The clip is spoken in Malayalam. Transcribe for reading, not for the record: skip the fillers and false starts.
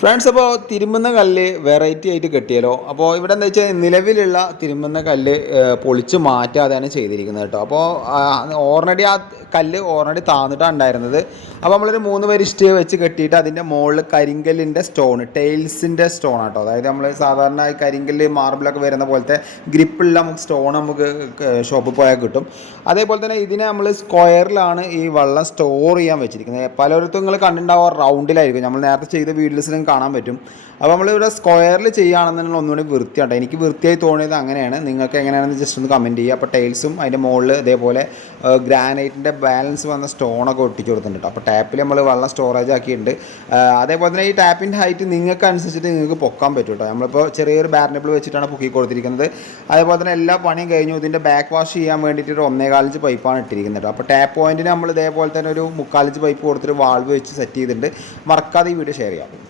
ഫ്രണ്ട്സ്, അപ്പോൾ തിരുമുന്ന കല്ല് വെറൈറ്റി ആയിട്ട് കെട്ടിയാലോ. അപ്പോൾ ഇവിടെ എന്താ വെച്ചാൽ നിലവിലുള്ള തിരുമുന്ന കല്ല് പൊളിച്ച് മാറ്റാതെയാണ് ചെയ്തിരിക്കുന്നത് കേട്ടോ. അപ്പോൾ ഓൾറെഡി ആ കല്ല് ഓൾറെഡി താന്നിട്ടാണ് ഉണ്ടായിരുന്നത്. അപ്പോൾ നമ്മളൊരു 3 വരിഷ്ഠ വെച്ച് കെട്ടിയിട്ട് അതിൻ്റെ മുകളിൽ കരിങ്കല്ലിൻ്റെ സ്റ്റോൺ, ടൈൽസിൻ്റെ സ്റ്റോൺ ആട്ടോ. അതായത് നമ്മൾ സാധാരണ കരിങ്കല്ല് മാർബിളൊക്കെ വരുന്ന പോലത്തെ ഗ്രിപ്പുള്ള സ്റ്റോൺ നമുക്ക് ഷോപ്പിൽ പോയാൽ കിട്ടും. അതേപോലെ തന്നെ ഇതിനെ നമ്മൾ സ്ക്വയറിലാണ് ഈ വെള്ളം സ്റ്റോർ ചെയ്യാൻ വെച്ചിരിക്കുന്നത്. പലയിടത്തും നിങ്ങൾ കണ്ടിട്ടുണ്ടാവുക റൗണ്ടിലായിരിക്കും. നമ്മൾ നേരത്തെ ചെയ്ത വീഡിയോസിലും കാണാൻ പറ്റും. അപ്പോൾ നമ്മളിവിടെ സ്ക്വയറിൽ ചെയ്യുകയാണെന്നുണ്ടെങ്കിൽ ഒന്നുകൂടി വൃത്തിയാട്ടോ. എനിക്ക് വൃത്തിയായി തോന്നിയത് അങ്ങനെയാണ്. നിങ്ങൾക്ക് എങ്ങനെയാണെന്ന് ജസ്റ്റ് ഒന്ന് കമൻറ്റ് ചെയ്യുക. അപ്പോൾ ടൈൽസും അതിൻ്റെ മുകളിൽ ഇതേപോലെ ഗ്രാനൈറ്റിൻ്റെ ബാലൻസ് വന്ന സ്റ്റോണൊക്കെ ഒട്ടിച്ച് കൊടുത്തിട്ടുണ്ട്. അപ്പോൾ ടാപ്പിൽ നമ്മൾ വെള്ളം സ്റ്റോറേജ് ആക്കിയിട്ടുണ്ട്. അതേപോലെ തന്നെ ഈ ടാപ്പിൻ്റെ ഹൈറ്റ് നിങ്ങൾക്ക് അനുസരിച്ചിട്ട് നിങ്ങൾക്ക് പൊക്കാൻ പറ്റും കേട്ടോ. നമ്മളിപ്പോൾ ചെറിയൊരു ബാരനിപ്പിൾ വെച്ചിട്ടാണ് പൊക്കി കൊടുത്തിരിക്കുന്നത്. അതേപോലെ തന്നെ എല്ലാ പണിയും കഴിഞ്ഞു. ഇതിൻ്റെ ബാക്ക് വാഷ് ചെയ്യാൻ വേണ്ടിയിട്ട് ഒരു 1.25 ഇഞ്ച് പൈപ്പാണ് ഇട്ടിരിക്കുന്നത് കേട്ടോ. അപ്പോൾ ടാപ്പ് പോയിൻറ്റിന് നമ്മൾ ഇതേപോലെ തന്നെ ഒരു 3/4 ഇഞ്ച് പൈപ്പ് കൊടുത്തിട്ട് വാൾവ് വെച്ച് സെറ്റ് ചെയ്തിട്ടുണ്ട്. മറക്കാതെ ഈ വീഡിയോ ഷെയർ ചെയ്യാം.